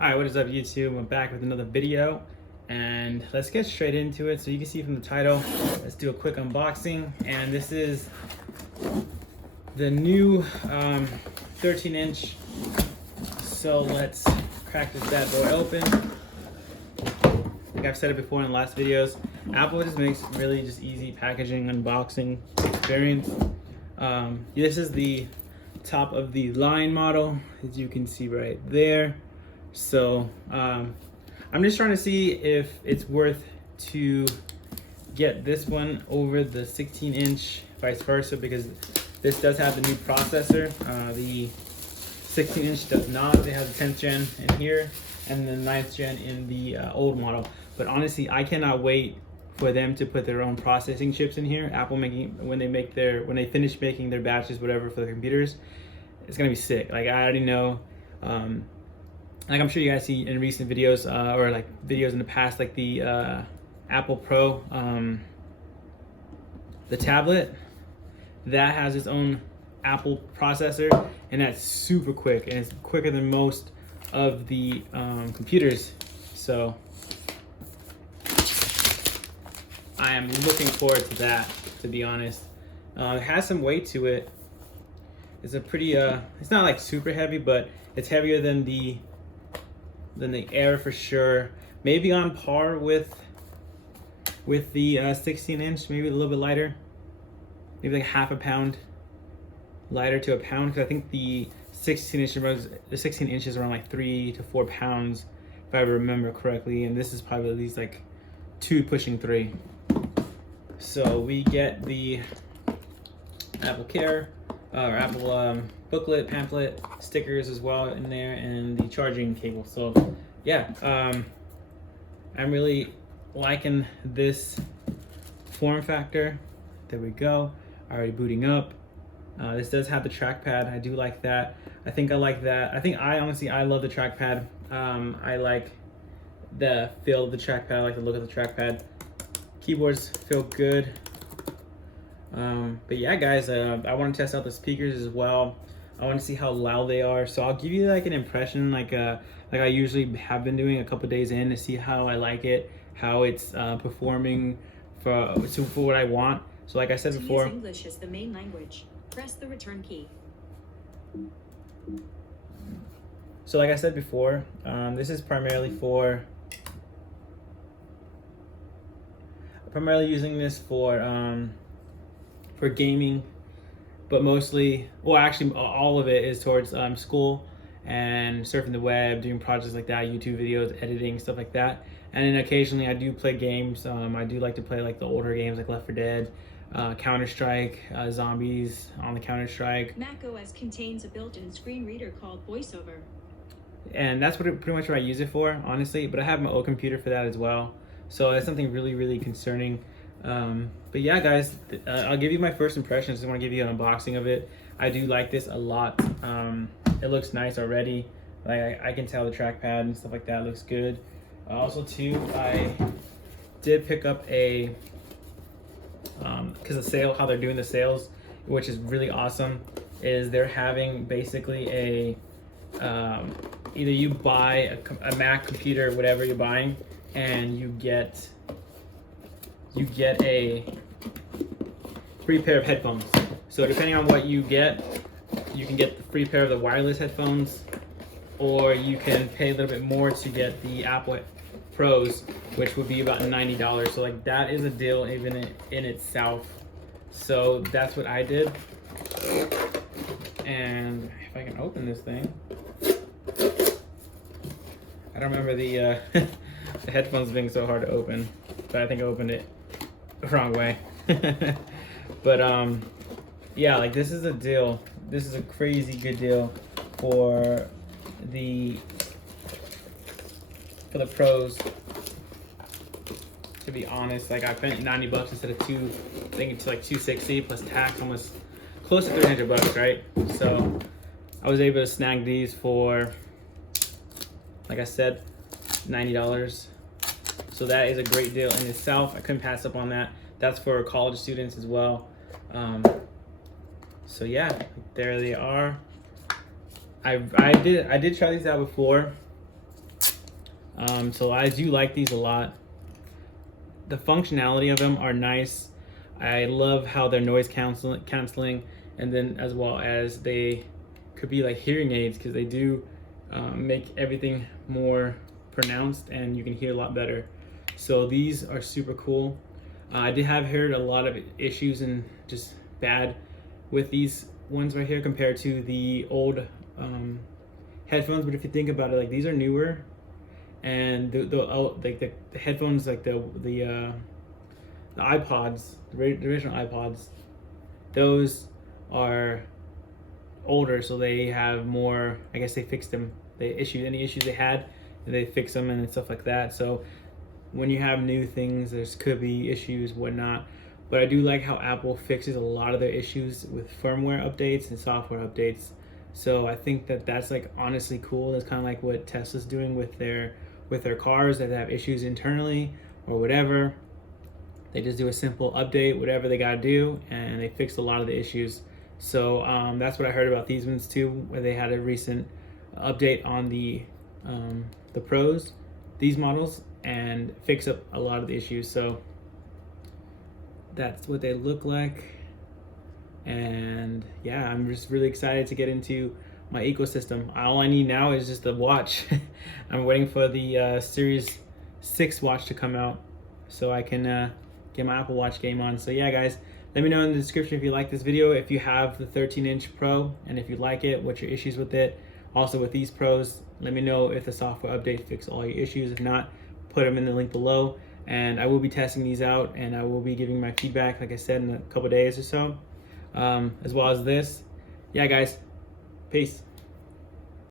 Alright, what is up YouTube? I'm back with another video and let's get straight into it. So you can see from the title, let's do a quick unboxing. And this is the new 13-inch. So let's crack this bad boy open. Like I've said it before in the last videos, Apple just makes really just easy packaging unboxing experience. This is the top of the line model, as you can see right there. So I'm just trying to see if it's worth to get this one over the 16-inch, vice versa, because this does have the new processor. The 16-inch does not. They have the 10th gen in here and the 9th gen in the old model. But honestly, I cannot wait for them to put their own processing chips in here. Apple when they finish making their batches, whatever, for the computers, it's gonna be sick. Like I already know. Like I'm sure you guys see in recent videos or like videos in the past, like the Apple Pro, the tablet that has its own Apple processor, and that's super quick, and it's quicker than most of the computers. So I am looking forward to that, to be honest. It has some weight to it. It's a pretty it's not like super heavy, but it's heavier than the Air for sure. Maybe on par with the 16-inch, maybe a little bit lighter, maybe like half a pound lighter to a pound, because I think the 16 inches are around like 3 to 4 pounds if I remember correctly, and this is probably at least like 2 pushing 3. So we get the Apple Care or Apple booklet, pamphlet, stickers as well in there, and the charging cable. So yeah, I'm really liking this form factor. There we go. Already booting up. This does have the trackpad. I do like that. I think I like that. I love the trackpad. I like the feel of the trackpad. I like the look of the trackpad. Keyboards feel good. But yeah, guys, I want to test out the speakers as well. I want to see how loud they are. So I'll give you like an impression, like I usually have been doing a couple days in, to see how I like it, how it's performing for what I want. So like I said before, use English as the main language, press the return key. So like I said before, this is primarily using this for gaming, but mostly, well, actually all of it is towards school and surfing the web, doing projects like that, YouTube videos, editing, stuff like that. And then occasionally I do play games. I do like to play like the older games like Left 4 Dead, Counter-Strike, zombies on the Counter-Strike. Mac OS contains a built-in screen reader called VoiceOver. And that's pretty much what I use it for, honestly. But I have my old computer for that as well. So that's something really, really concerning. But yeah, guys, I'll give you my first impressions. I just want to give you an unboxing of it. I do like this a lot. It looks nice already. Like I can tell the trackpad and stuff like that looks good. Also too, I did pick up a, because the sale, how they're doing the sales, which is really awesome, is they're having basically a, either you buy a Mac computer, whatever you're buying, and you get a free pair of headphones. So depending on what you get, you can get the free pair of the wireless headphones, or you can pay a little bit more to get the Apple Pros, which would be about $90. So like that is a deal even in itself. So that's what I did. And if I can open this thing, I don't remember the the headphones being so hard to open, but I think I opened it the wrong way. But yeah, like this is a deal. This is a crazy good deal for the Pros, to be honest. Like I spent $90 instead of I think it's like $260 plus tax, almost close to $300, right? So I was able to snag these for, like I said, $90. So that is a great deal in itself. I couldn't pass up on that. That's for college students as well. So yeah, there they are. I did try these out before. So I do like these a lot. The functionality of them are nice. I love how they're noise canceling, and then as well as they could be like hearing aids, because they do make everything more pronounced and you can hear a lot better. So these are super cool. I did have heard a lot of issues and just bad with these ones right here compared to the old headphones. But if you think about it, like these are newer, and the headphones, like the iPods, the original iPods, those are older, so they have more. I guess they fixed them. They issued any issues they had, and they fix them and stuff like that. So when you have new things, there's could be issues, whatnot. But I do like how Apple fixes a lot of their issues with firmware updates and software updates. So I think that that's like honestly cool. That's kind of like what Tesla's doing with their cars that have issues internally or whatever. They just do a simple update, whatever they gotta do, and they fix a lot of the issues. So that's what I heard about these ones too, where they had a recent update on the Pros, these models, and fix up a lot of the issues. So that's what they look like. And yeah, I'm just really excited to get into my ecosystem. All I need now is just a watch. I'm waiting for the Series 6 watch to come out so I can get my Apple Watch game on. So yeah, guys, let me know in the description if you like this video, if you have the 13-inch Pro, and if you like it, what's your issues with it. Also with these Pros, let me know if the software update fixed all your issues. If not, put them in the link below. And I will be testing these out, and I will be giving my feedback, like I said, in a couple days or so, as well as this. Yeah, guys, peace.